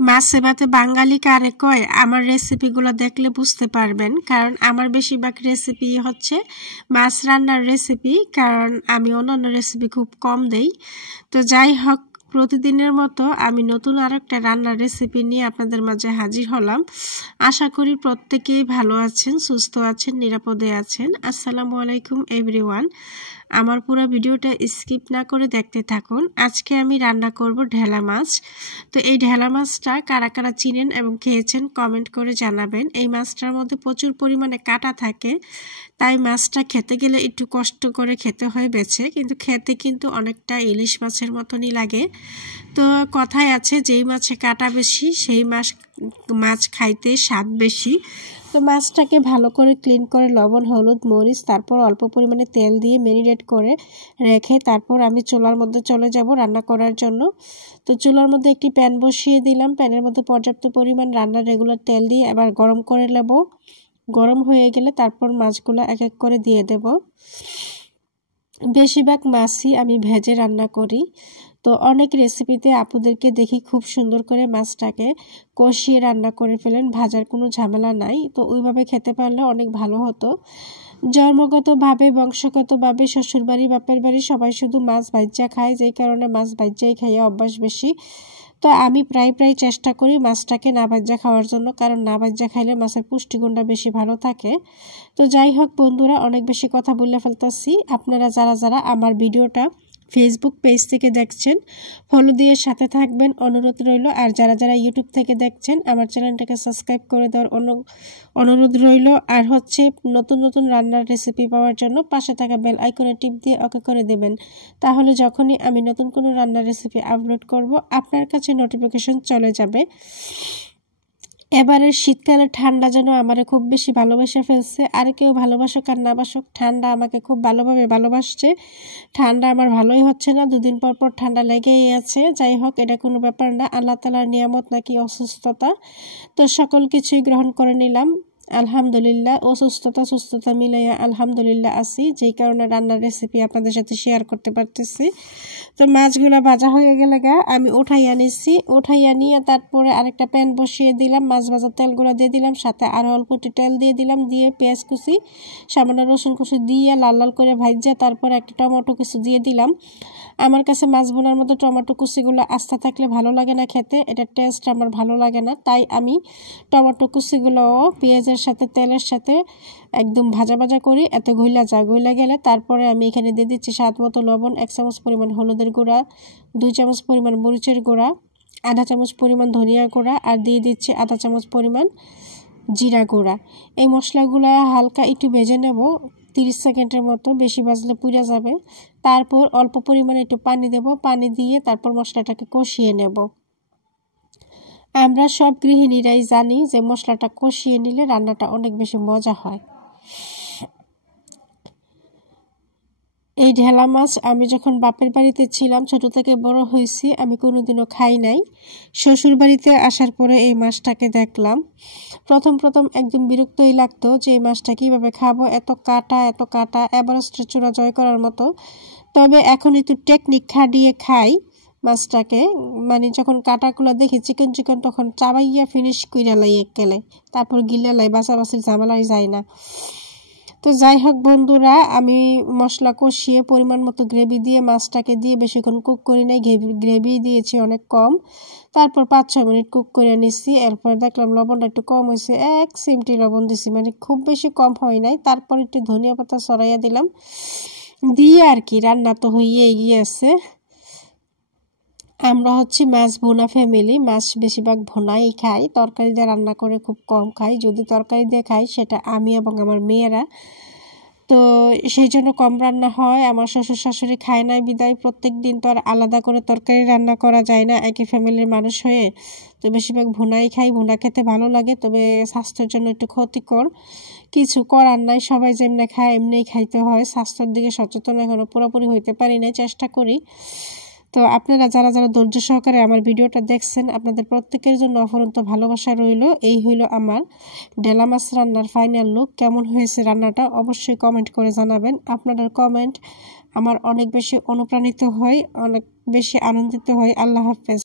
মাছে ভাতে বাঙালি কারে কয় আমার রেসিপিগুলো দেখলে বুঝতে পারবেন, কারণ আমার বেশিরভাগ রেসিপি হচ্ছে মাছ রান্নার রেসিপি, কারণ আমি অন্যান্য রেসিপি খুব কম দেই। তো যাই হোক, প্রতিদিনের মতো আমি নতুন আরেকটা রান্নার রেসিপি নিয়ে আপনাদের মাঝে হাজির হলাম। আশা করি প্রত্যেকেই ভালো আছেন, সুস্থ আছেন, নিরাপদে আছেন। আসসালামু আলাইকুম এভরিওয়ান। আমার পুরো ভিডিওটা স্কিপ না করে দেখতে থাকুন। আজকে আমি রান্না করব ঢেলা মাছ। তো এই ঢেলা মাছটা কারা কারা চিনেন এবং খেয়েছেন কমেন্ট করে জানাবেন। এই মাছটার মধ্যে প্রচুর পরিমাণে কাঁটা থাকে, তাই মাছটা খেতে গেলে একটু কষ্ট করে খেতে হয় বেছে, কিন্তু খেতে কিন্তু অনেকটা ইলিশ মাছের মতনই লাগে। তো কথায় আছে যেই মাছে কাঁটা বেশি সেই মাছ খাইতে স্বাদ বেশি। তো মাছটাকে ভালো করে ক্লিন করে লবণ, হলুদ, মরিচ, তারপর অল্প পরিমাণে তেল দিয়ে ম্যারিনেট করে রেখে তারপর আমি চুলার মধ্যে চলে যাব রান্না করার জন্য। তো চুলার মধ্যে একটি প্যান বসিয়ে দিলাম। প্যানের মধ্যে পর্যাপ্ত পরিমাণ রান্নার রেগুলার তেল দিয়ে এবার গরম করে নেব। গরম হয়ে গেলে তারপর মাছগুলো এক এক করে দিয়ে দেব। বেশিরভাগ মাছই আমি ভেজে রান্না করি। তো অনেক রেসিপিতে আপুদেরকে দেখি খুব সুন্দর করে মাছটাকে কষিয়ে রান্না করে ফেলেন, ভাজার কোনো ঝামেলা নাই। তো ওইভাবে খেতে পারলে অনেক ভালো হতো। জন্মগতভাবে, বংশগতভাবে শ্বশুরবাড়ি, বাপের বাড়ি সবাই শুধু মাছ ভাজ্যা খায়, যেই কারণে মাছ ভাজ্যাই খাইয়ে অভ্যাস বেশি। তো আমি প্রায় চেষ্টা করি মাছটাকে না ভাজ্যা খাওয়ার জন্য, কারণ না ভাজ্যা খাইলে মাছের পুষ্টিগুণটা বেশি ভালো থাকে। তো যাই হোক বন্ধুরা, অনেক বেশি কথা বলে ফেলতেছি। আপনারা যারা আমার ভিডিওটা ফেসবুক পেজ থেকে দেখছেন ফলো দিয়ে সাথে থাকবেন অনুরোধ রইল। আর যারা ইউটিউব থেকে দেখছেন আমার চ্যানেলটাকে সাবস্ক্রাইব করে দেওয়ার অনুরোধ রইল। আর হচ্ছে নতুন রান্নার রেসিপি পাওয়ার জন্য পাশে থাকা বেল আইকনে টিপ দিয়ে ওকে করে দেবেন। তাহলে যখনই আমি নতুন কোনো রান্নার রেসিপি আপলোড করব আপনার কাছে নোটিফিকেশন চলে যাবে। এবারের শীতকালে ঠান্ডা যেন আমারে খুব বেশি ভালোবেসে ফেলছে। আর কেউ ভালোবাসুক আর না বাসুক, ঠান্ডা আমাকে খুব ভালোভাবে ভালোবাসছে। ঠান্ডা আমার ভালোই হচ্ছে না, দুদিন পর ঠান্ডা লেগেই আছে। যাই হোক, এটা কোনো ব্যাপার না, আল্লাহ তাআলার নিয়ামত নাকি অসুস্থতা। তো সকল কিছুই গ্রহণ করে নিলাম আলহামদুলিল্লাহ। সুস্থতা মিলাইয়া আলহামদুলিল্লাহ আছি, যেই কারণে রান্নার রেসিপি আপনাদের সাথে শেয়ার করতে পারতেছি। তো মাছগুলো ভাজা হয়ে গেলে আমি উঠাইয়া নিচ্ছি। উঠাইয়া নিয়ে তারপরে আরেকটা প্যান বসিয়ে দিলাম, মাছ ভাজার তেলগুলো দিয়ে দিলাম, সাথে আরও অল্প একটু তেল দিয়ে দিলাম, দিয়ে পেঁয়াজ কুচি, সামান্য রসুন কুচি দিয়ে লাল করে ভাজা তারপরে একটা টমেটো কুচি দিয়ে দিলাম। আমার কাছে মাছ বোনার মতো টমেটো কুচিগুলো আস্তে থাকলে ভালো লাগে না খেতে, এটা টেস্ট আমার ভালো লাগে না। তাই আমি টমেটো কুচিগুলোও পেঁয়াজের সাথে তেলের সাথে একদম ভাজা করি, এত গইলা গেলে তারপরে আমি এখানে দিয়ে দিচ্ছি স্বাদ মতো লবণ, 1 চামচ পরিমাণ হলুদের গুঁড়া, 2 চামচ পরিমাণ মরিচের গুঁড়া, আধা চামচ পরিমাণ ধনিয়া গুঁড়া, আর দিয়ে দিচ্ছি আধা চামচ পরিমাণ জিরা গুঁড়া। এই মশলাগুলো হালকা একটু ভেজে নেব 30 সেকেন্ডের মতো, বেশি ভাজলে পুড়ে যাবে। তারপর অল্প পরিমাণে একটু পানি দেব, পানি দিয়ে তারপর মশলাটাকে কষিয়ে নেব। আমরা সব গৃহিণীরাই জানি যে মশলাটা কষিয়ে নিলে রান্নাটা অনেক বেশি মজা হয়। এই ঢেলা মাছ আমি যখন বাপের বাড়িতে ছিলাম, ছোট থেকে বড় হয়েছি, আমি কোনোদিনও খাই নাই। শ্বশুর বাড়িতে আসার পরে এই মাছটাকে দেখলাম। প্রথম একদম বিরক্তই লাগতো যে এই মাছটা কীভাবে খাবো, এত কাটা এভারেস্টের চূড়া জয় করার মতো। তবে এখন একটু টেকনিক খাটিয়ে খাই মাছটাকে, মানে যখন কাটাগুলো দেখি চিকন তখন চাবাইয়া ফিনিশ কইরা লাই একেলে, তারপর গিলে লাই, বাছাবাছির ঝামেলাই যায় না। তো যাই হোক বন্ধুরা, আমি মশলা কষিয়ে পরিমাণ মতো গ্রেভি দিয়ে মাছটাকে দিয়ে বেশিক্ষণ কুক করি নাই, গ্রেভি দিয়েছি অনেক কম। তারপর 5-6 মিনিট কুক করে নিচ্ছি। এরপর দেখলাম লবণটা একটু কম হয়েছে, 1 চিমটি লবণ দিছি, মানে খুব বেশি কম হয় নাই। তারপর একটু ধনিয়া পাতা ছড়াইয়া দিলাম, দিয়ে আর কি রান্না তো হইয়ে গিয়েছে। আমরা হচ্ছে মাছ ভুনা ফ্যামিলি, মাছ বেশিরভাগ ভুনাই খাই, তরকারি দিয়ে রান্না করে খুব কম খাই। যদি তরকারি দিয়ে খাই সেটা আমি এবং আমার মেয়েরা, তো সেই জন্য কম রান্না হয়। আমার শ্বশুর শাশুড়ি খায় না বিদায় প্রত্যেক দিন তো আর আলাদা করে তরকারি রান্না করা যায় না একই ফ্যামিলির মানুষ হয়ে। তো বেশিরভাগ ভুনাই খাই, ভুনা খেতে ভালো লাগে, তবে স্বাস্থ্যের জন্য একটু ক্ষতিকর, কিছু করার নাই। সবাই যেমনি খায় এমনিই খাইতে হয়। স্বাস্থ্যের দিকে সচেতন এখনো পুরোপুরি হইতে পারি না, চেষ্টা করি। তো আপনারা যারা ধৈর্য সহকারে আমার ভিডিওটা দেখছেন, আপনাদের প্রত্যেকের জন্য অফুরন্ত ভালোবাসা রইল। এই হইল আমার ঢেলা মাছ রান্নার ফাইনাল লুক। কেমন হয়েছে রান্নাটা অবশ্যই কমেন্ট করে জানাবেন। আপনাদের কমেন্ট আমার অনেক বেশি অনুপ্রাণিত হয়, অনেক বেশি আনন্দিত হয়। আল্লাহ হাফেজ।